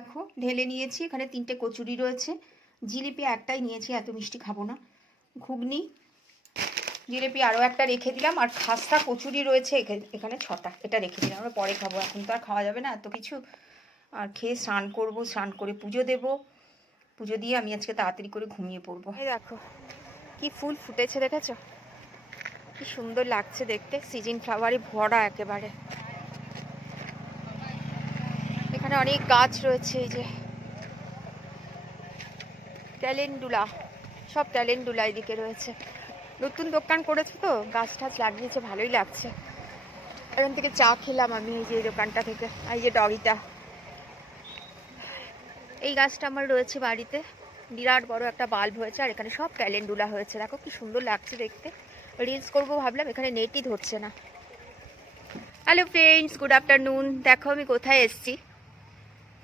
দেখো, ঢেলে নিয়েছি, এখানে তিনটে কচুরি রয়েছে। জিলিপি একটাই নিয়েছি, এত মিষ্টি খাব না। ঘুগনি, জিলিপি আরও একটা রেখে দিলাম, আর খাস্তা কচুরি রয়েছে, এখে- এখানে ছটা, এটা রেখে দিলাম, আমরা পরে খাব, এখন তো আর খাওয়া যাবে না, এত কিছু। আর খেয়ে স্নান করব, স্নান করে পুজো দেব। পুজো দিয়ে আমি আজকে তাড়াতাড়ি করে ঘুমিয়ে পড়ব। হ্যাঁ দেখো, কি ফুল ফুটেছে, দেখেছ? কি সুন্দর লাগছে দেখতে, সিজন ফ্লাওয়ারে ভরা একেবারে। এখানে অনেক গাছ রয়েছে, এই যে। ট্যালেন্ডুলা সব ট্যালেন্ডুলা এদিকে রয়েছে। নতুন দোকান করেছে তো? গাছ টাছ লাগিয়েছে, ভালোই লাগছে। এখান থেকে চা খেলাম আমি, এই যে দোকানটা থেকে, এই যে ডগিটা। এই গাছটা আমার রয়েছে বাড়িতে। বিরাট বড় একটা বাল্ব হয়েছে, আর এখানে সব ক্যালেন্ডুলা হয়েছে। দেখো কি সুন্দর লাগছে দেখতে। রিলস করব ভাবলাম, এখানে নেটই ধরছে না। Hello friends, good afternoon. দেখো আমি কোথায় এসছি।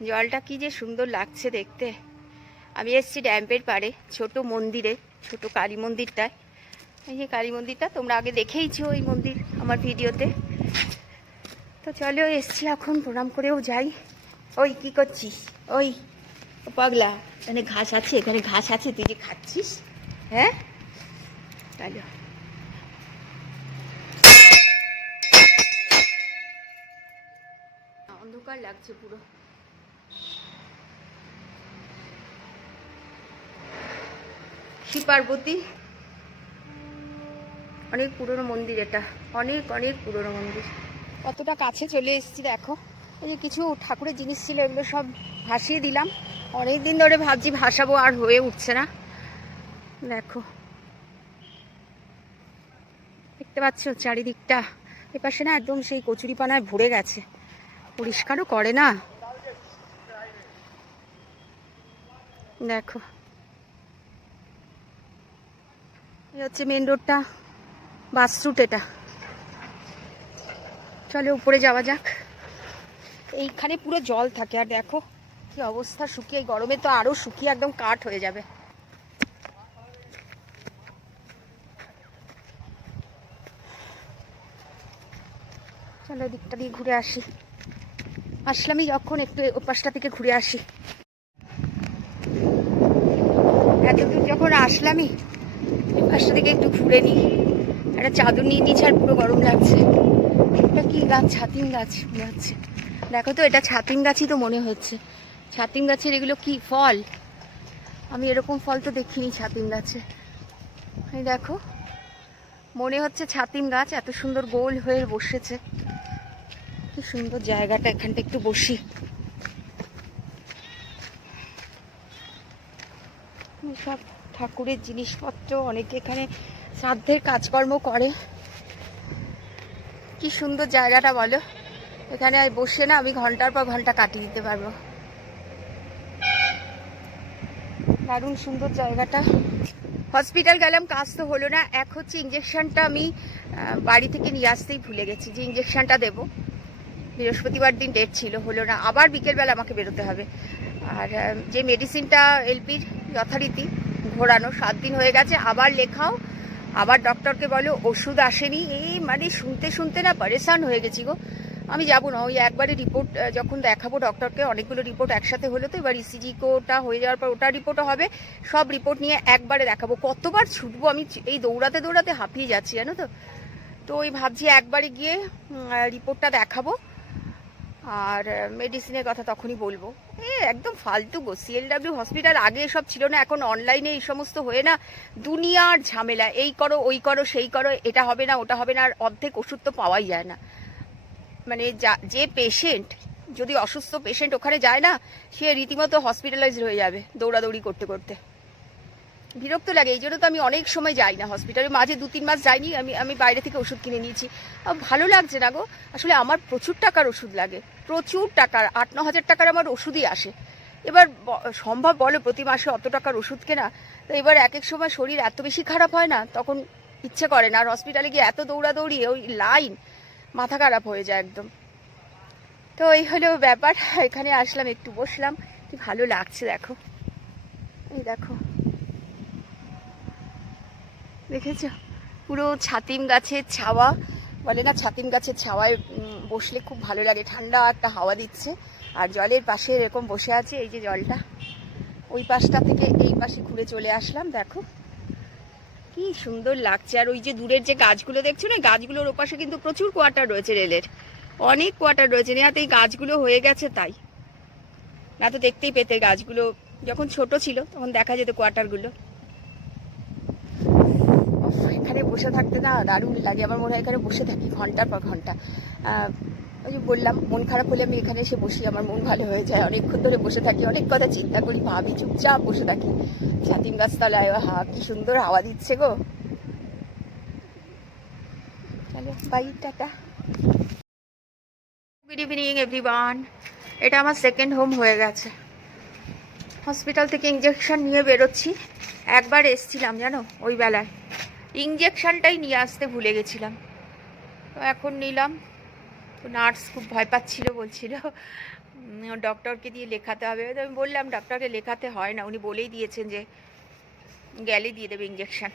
জলটা কি যে সুন্দর লাগছে দেখতে। আমি এসছি ড্যাম্পের পাড়ে, ছোট মন্দিরে, ছোট কালী মন্দিরটায়। এই যে কালী মন্দিরটা, তোমরা আগে দেখেইছো ওই মন্দির আমার ভিডিওতে। তো চলো এসছি এখন, প্রণাম করেও যাই। ওই, কি করছিস? ওই পাগলা, এখানে ঘাস আছে, এখানে ঘাস আছে, তুই যে খাচ্ছিস? হ্যাঁ? চলো। অন্ধকার লাগছে পুরো। শ্রী পার্বতী। অনেক পুরনো মন্দির এটা। অনেক অনেক পুরনো মন্দির। কতটা কাছে চলে এসেছি দেখো। এই যে কিছু ঠাকুরের জিনিস ছিল, এগুলো সব ভাসিয়ে দিলাম। অনেক দিন ধরে ভাবছি ভাসাবো, আর হয়ে উঠছে না। দেখো। দেখতে পাচ্ছ চারিদিকটা। এপাশে না একদম সেই কচুরিপানায় ভরে গেছে। পরিষ্কারও করে না। দেখো। হচ্ছে মেন রোডটা বাস রুট এটা। চলে উপরে যাওয়া যাক। এইখানে পুরো জল থাকে, আর দেখো কি অবস্থা শুকিয়ে গরমে তো আরও শুকিয়ে একদম কাঠ হয়ে যাবে। চলো দিকটা দিয়ে ঘুরে আসি। আসলামই যখন একটু ওপাশটা থেকে ঘুরে আসি। এতদূর যখন আসলামই পাশটা থেকে একটু ঘুরে নিই। একটা চাদর নিয়ে নিয়েছি আর পুরো গরম লাগছে। এটা কি গাছ? ছাতিম গাছ মনে হচ্ছে। দেখো তো, এটা ছাতিম গাছই তো মনে হচ্ছে। ছাতিম গাছের এগুলো কি ফল? আমি এরকম ফল তো দেখিনি ছাতিম গাছে। এই দেখো, মনে হচ্ছে ছাতিম গাছ এত সুন্দর গোল হয়ে বসেছে। কি সুন্দর জায়গাটা, এখানটা একটু বসি। সব ঠাকুরের জিনিসপত্র, অনেকে এখানে শ্রাদ্ধের কাজকর্ম করে। কি সুন্দর জায়গাটা বলো। এখানে আর বসে না আমি ঘণ্টার পর ঘণ্টা কাটিয়ে দিতে পারব। দারুণ সুন্দর জায়গাটা। হসপিটাল গেলাম, কাজ তো হলো না। এক হচ্ছে ইঞ্জেকশনটা আমি বাড়ি থেকে নিয়ে আসতেই ভুলে গেছি যে ইঞ্জেকশনটা দেবো। বৃহস্পতিবার দিন ডেট ছিল, হলো না। আবার বিকেলবেলা আমাকে বেরোতে হবে। আর যে মেডিসিনটা এলপির যথারীতি ঘোরানো সাত দিন হয়ে গেছে। আবার লেখাও, আবার ডক্টরকে বলো, ওষুধ আসেনি। এই মানে শুনতে শুনতে না পারেশান হয়ে গেছি গো। আমি যাব না, ওই একবারে রিপোর্ট যখন দেখাবো ডক্টরকে, অনেকগুলো রিপোর্ট একসাথে হলো তো, এবার ইসিজি কোটা হয়ে যাওয়ার পর ওটা রিপোর্টও হবে। সব রিপোর্ট নিয়ে একবারে দেখাবো। কতবার ছুটবো আমি এই দৌড়াতে দৌড়াতে হাঁপিয়ে যাচ্ছি, জানো তো? তো ওই ভাবছি একবারে গিয়ে রিপোর্টটা দেখাবো। আর মেডিসিনের কথা তখনই বলব। এ, একদম ফালতু গো সিএলডাব্লিউ হসপিটাল আগে এসব ছিল না, এখন অনলাইনে এই সমস্ত হয়ে না, দুনিয়ার ঝামেলা, এই করো, ওই করো, সেই করো, এটা হবে না, ওটা হবে না, আর অর্ধেক ওষুধ তো পাওয়াই যায় না। মানে যা- যে পেশেন্ট যদি অসুস্থ পেশেন্ট ওখানে যায় না, সে রীতিমতো হসপিটালাইজড হয়ে যাবে, দৌড়াদৌড়ি করতে করতে। বিরক্ত লাগে, এই জন্য তো আমি অনেক সময় যাই না হসপিটালে মাঝে দু তিন মাস যাইনি, আমি আমি বাইরে থেকে ওষুধ কিনে নিয়েছি। ভালো লাগছে না গো। আসলে আমার প্রচুর টাকার ওষুধ লাগে, প্রচুর টাকার আট ন হাজার টাকার আমার ওষুধই আসে। এবার সম্ভব বলো প্রতি মাসে অত টাকার ওষুধ কেনা? তো এবার এক এক সময় শরীর এত বেশি খারাপ হয় না, তখন ইচ্ছে করে না। আর হসপিটালে গিয়ে এত দৌড়াদৌড়ি, ওই লাইন মাথা খারাপ হয়ে যায় একদম। তো এই হলো ব্যাপার, এখানে আসলাম, একটু বসলাম। কি ভালো লাগছে দেখো। এই দেখো। দেখেছ? পুরো ছাতিম গাছের ছাওয়া। বলে না, ছাতিম গাছের ছাওয়ায় বসলে খুব ভালো লাগে। ঠান্ডা একটা হাওয়া দিচ্ছে। আর জলের পাশে এরকম বসে আছে এই যে জলটা। ওই পাশটা থেকে এই পাশে ঘুরে চলে আসলাম, দেখো। কি সুন্দর লাগছে। আর ওই যে দূরের যে গাছগুলো দেখছ না, গাছগুলোর ওপাশে কিন্তু প্রচুর কোয়ার্টার রয়েছে রেলের। অনেক কোয়ার্টার রয়েছে। নেহাতে এই গাছগুলো হয়ে গেছে তাই। না তো দেখতেই পেতে গাছগুলো। যখন ছোট ছিল, তখন দেখা যেত কোয়ার্টারগুলো। এখানে বসে থাকতে না দারুণ লাগে। আমার মনে হয় এখানে বসে থাকি ঘণ্টার পর ঘণ্টা। ওই যে বললাম, মন খারাপ হলে আমি এখানে এসে বসি আমার মন ভালো হয়ে যায়। অনেকক্ষণ ধরে বসে থাকি, অনেক কথা চিন্তা করি, ভাবি চুপচাপ বসে থাকি। ছাতিম গাছতলায় হা কি সুন্দর হাওয়া দিচ্ছে গো। Bye tata. Good evening everyone এটা আমার সেকেন্ড হোম হয়ে গেছে। হসপিটাল থেকে ইঞ্জেকশন নিয়ে বেরোচ্ছি। একবার এসছিলাম, জানো, ওই বেলায়। ইঞ্জেকশনটাই নিয়ে আসতে ভুলে গেছিলাম। তো এখন নিলাম। তো নার্স খুব ভয় পাচ্ছিল, বলছিল ডক্টরকে দিয়ে লেখাতে হবে। তো আমি বললাম ডক্টরকে লেখাতে হয় না। উনি বলেই দিয়েছেন যে, গেলে দিয়ে দেবে ইঞ্জেকশন